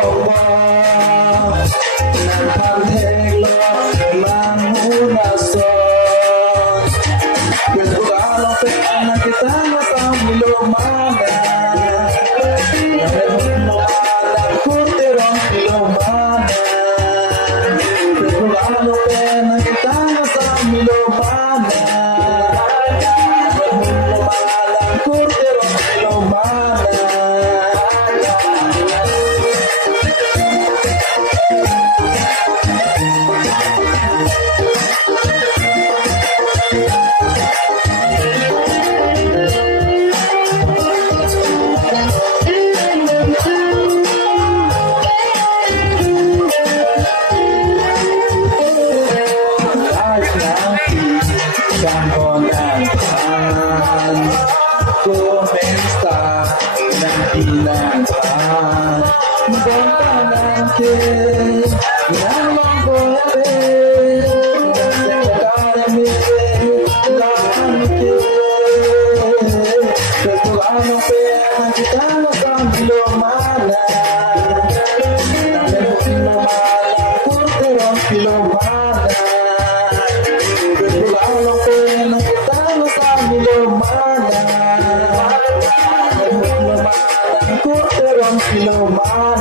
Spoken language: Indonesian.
Roma Nagpanteglo Mangunason Besugalong pena kita Matamilomana Naremunumanan Kurtirong Pilomana Besugalong pena kita Matamilomana Naremunumanan Kurtirong Pilomana Kampongan Kumesta ng pinagpan Bongkanan ke Nang mangkolabe Nagsekaramibe Lahan ke Ketuano pena kita Makamilomana Nalemumana Kurterong Pilomana Ketuano pena kita Makamilomana Nalemumana Kurterong Pilomana